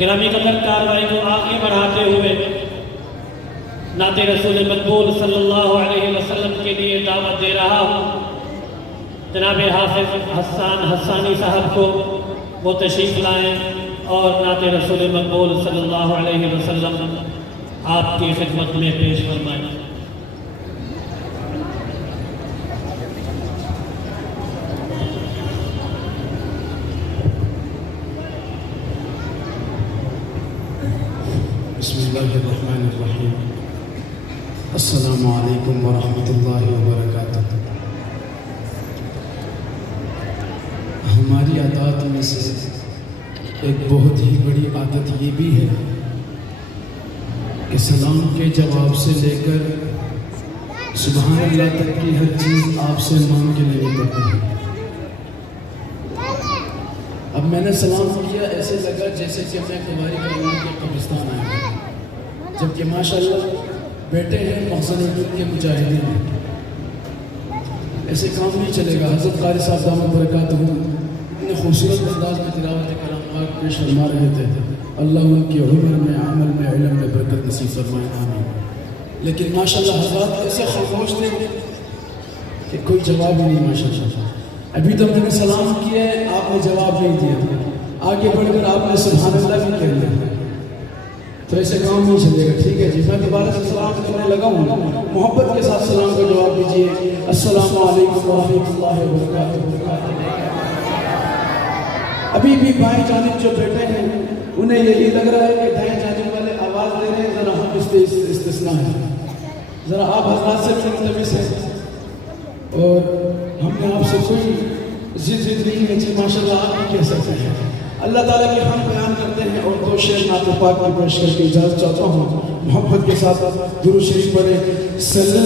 گرامی قدر کارروائی کو آگے بڑھاتے ہوئے نعت رسول مقبول صلی اللہ علیہ وسلم کے لیے دعوت دے رہا ہوں جناب حافظ حسان حسانی صاحب کو، وہ تشریف لائیں اور نعت رسول مقبول صلی اللہ علیہ وسلم آپ کی خدمت میں پیش فرمائیں۔ بسم اللہ الرحمن الرحیم۔ السلام علیکم ورحمۃ اللہ وبرکاتہ۔ ہماری عادات میں سے ایک بہت ہی بڑی عادت یہ بھی ہے کہ سلام کے جواب سے لے کر سبحان اللہ تک کی ہر چیز آپ سے مانگ کے لینی پڑتی ہے۔ اب میں نے سلام کیا، ایسے لگا جیسے کہ میں قباری کرنے کے قبرستان آیا ہوں، جبکہ ماشاءاللہ بیٹے ہیں محسن اردو کے مجاہدین ہیں۔ ایسے کام نہیں چلے گا۔ حضرت قاری صاحب دامت برکاتہ اتنے خوبصورت انداز میں تلاوت کلام پاک پیش فرما رہے تھے، اللہ ان کی عمر میں، عمل میں، علم میں برکت نصیب فرمائے، آمین۔ لیکن ماشاءاللہ حضرات ایسے خاموش تھے کہ کوئی جواب ہی نہیں۔ ماشاءاللہ ابھی تو میں نے سلام کیا ہے، آپ نے جواب نہیں دیا، آگے بڑھ کر آپ نے سبحان اللہ بھی کہہ دیا، تو ایسے کام نہیں چلے گا۔ ٹھیک ہے جی، میں دوبارہ سے سلام کرنے لگا ہوں، محبت کے ساتھ سلام کا جواب دیجیے۔ السلام علیکم ورحمۃ اللہ وبرکاتہ۔ ابھی بھی بائیں جانب جو بیٹھے ہیں انہیں یہی لگ رہا ہے کہ دائیں جانب والے آواز دے رہے ہیں، ذرا ہم استثناء ہے، ذرا آپ حضرات سے ملتمس ہے، اور ہم نے آپ سے کوئی ضد نہیں ہے جی، ماشاءاللہ آپ بھی کہہ سکتے ہیں۔ اللہ تعالیٰ کی ہم بیان کرتے ہیں اور دو شعر نعت پاک کی پیش کر کے اجازت چاہتا ہوں۔ محبت کے ساتھ درود شریف پڑھیں۔ صلی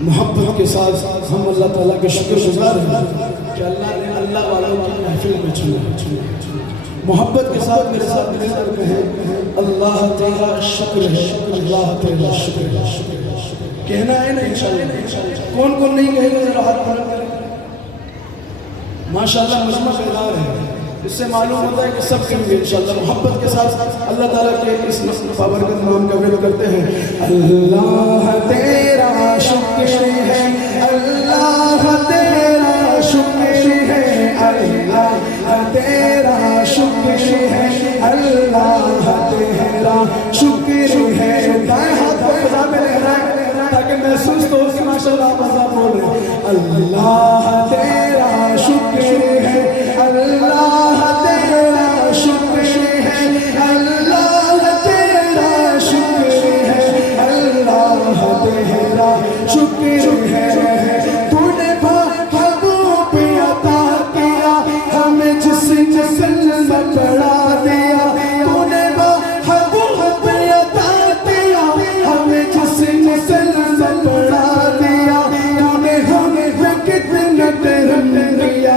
محبت کے ساتھ ہم اللہ تعالیٰ کے شکر گزار ہیں کہ اللہ نے اللہ والوں کی محفل میں چھوڑا۔ محبت کے ساتھ میرے ساتھ مل کر کہیں، اللہ تیرا شکر ہے، اللہ تیرا شکر ہے۔ کہنا ہے نا انشاءاللہ، کون کون نہیں کہے گا ذرا ہاتھ بلند کریں۔ ماشاءاللہ مجمع بیدار ہے، اس سے معلوم ہوتا ہے کہ سب کہیں گے انشاءاللہ۔ محبت کے ساتھ اللہ تعالیٰ کے اس بابرکت نام کا ورد کرتے ہیں۔ اللہ تیرا شکر ہے، اللہ تیرا شکر ہے، اللہ تیرا شکر ہے، اللہ تیرا شکر ہے۔ دائیں ہاتھ کو خدا میں لے رہا ہے تاکہ محسوس تو ہو کہ ماشاءاللہ آپ عذاب بول رہے ہیں۔ اللہ تیرا شکر ہے، اللہ تیرا شکر ہے، اللہ تیرا شکر ہے، اللہ تیرا شکر ہے۔ تو نے محبوب عطا کیا ہمیں، جس نے سلم پڑھا دیا، تو نے محبوب عطا کیا ہمیں، جس نے سلم پڑھا دیا، تو نے ہمیں کتنا کرم کیا،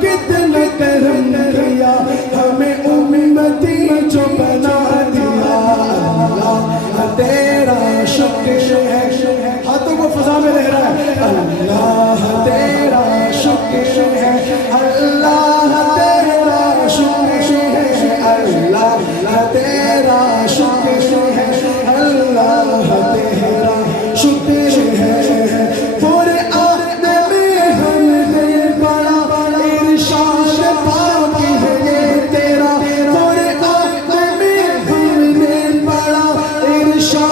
کتنا کرم کیا، ہمیں امتی جو بنا دیا۔ اللہ تیرا شکر ہے، ہاتھوں کو فضا میں لے رہا ہے۔ اللہ تیرا شکر ہے، اللہ تیرا شکر ہے، اللہ تیرا شکر ہے، اللہ تیرا شکر ہے۔ پورے عالم میں ہم نے بڑا ارشاد پاک ہے تیرا، پورے عالم میں ہم نے بڑا ارشاد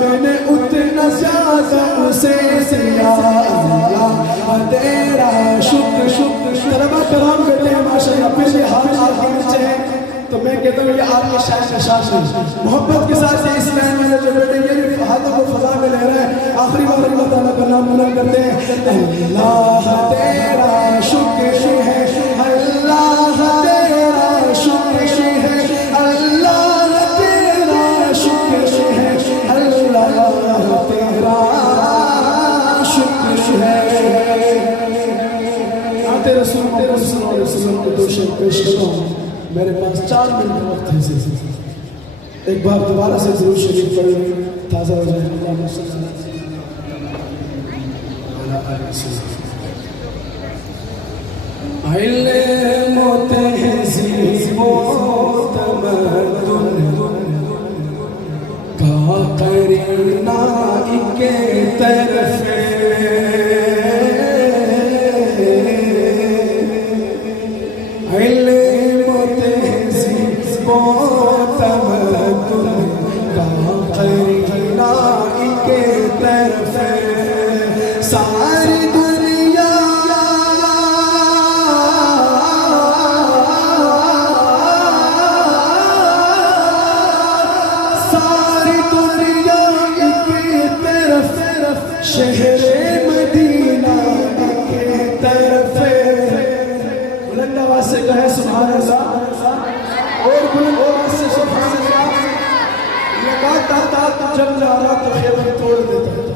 میں نے اتنا زیادہ اسے دیا اللہ تیرا شکر طلبہ کرام بیٹے ہیں ماشاءاللہ پھر یہ ہاتھ آپ کے نیچے ہیں تو میں کہتا ہوں یہ آپ کے شاعر کا شاعر ہے محبت کے ساتھ یہ اسلام میں جو بیٹے یہ بھی ہاتھوں کو فضا میں لے رہے ہیں آخری بار اللہ تعالیٰ کا نام منع کرتے ہیں اللہ تیرا شکر ہے اللہ تیرا شکر ہے اللہ تیرا شکر ہے اللہ تیرا شکر ہے آتے رسول اللہ صلی اللہ علیہ وسلم کو دو شعر پیش کرتا ہوں میرے پاس 4 منٹ کا وقت ہے ایک بار دوبارہ سے درود شریف پڑھیں تازہ ہو جائے اللہ صلی علم و تہذیب و تمدن کا قرینہ ایک طرف ساری دنیا ایک طرف شہر مدینہ ایک طرف بلند آواز سے کہے سبحان اللہ اور بلند آواز سے سبحان اللہ لگاتار جب جا رہا تو خیبر توڑ دیتا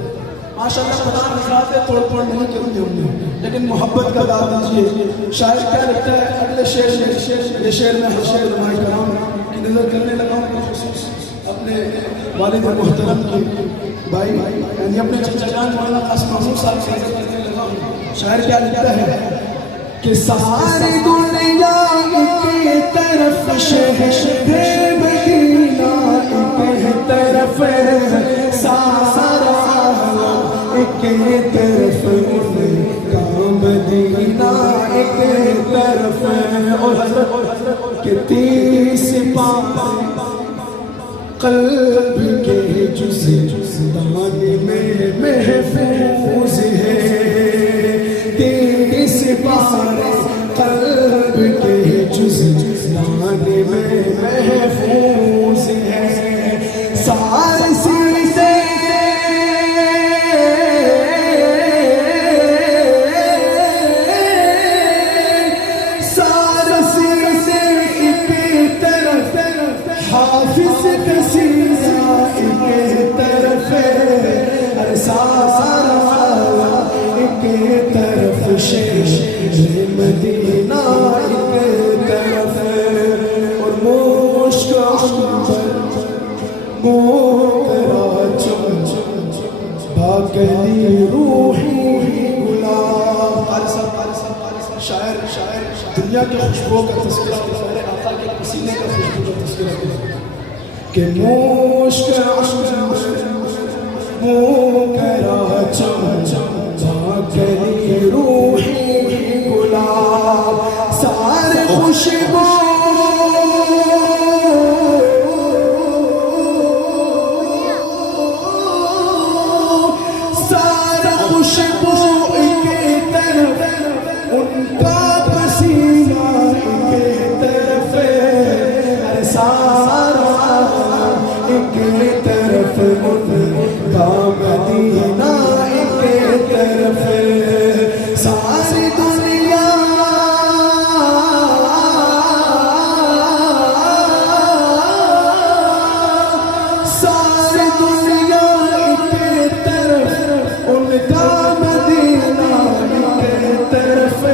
ماشاءاللہ قرآن حضرات توڑ نہیں کرتے ہوں گے لیکن محبت کا داد دیجیے شاعر کیا لگتا ہے اگلے شعر میں یہ شعر میں حضرات علماء کرام کی نظر کرنے لگا ہوں خصوص اپنے والد محترم کی بھائی یعنی اپنے چچا جان مولانا قاسم محمود صاحب کی نظر کرنے لگا ہوں شاعر کیا لکھتا ہے کہ ساری دنیا کی طرف شہر مدینہ ایک طرف سارا ایک طرف کا مدینہ ایک طرف اور حضرت کہ 30 پارے قلب کے جز دان میں محفوظ ہے 30 پارے قلب کے جز دان میں محفوظ ہے ساری سیرتے حافظ کسیرہ ایک طرف سارا ایک طرف شہر مدینہ ایک طرف اور مشک عنبر موقرہ چم باقلی روحی گلاب شاعر دنیا کے خوشبو کا تذکرہ میرے آقا کے پسینے کا خوشبو کا تذکرہ کرتا کہ مشک عنبر موقرہ چم باقلی روحی گلاب سارے خوشبو سارا خوشبو ایک طرف ان کا پسینہ ایک طرف سارا ایک طرف ان کا مدینہ ایک طرف ساری دنیا ساری دنیا ایک طرف ان کا مدینہ ایک طرف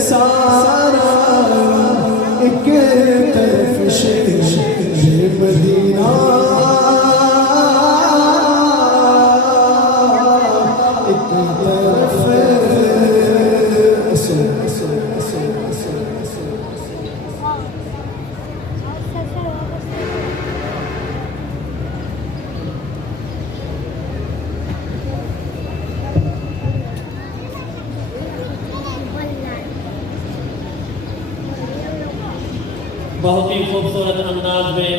سارا ایک طرف شہر مدینہ ایک طرف بہت ہی خوبصورت انداز میں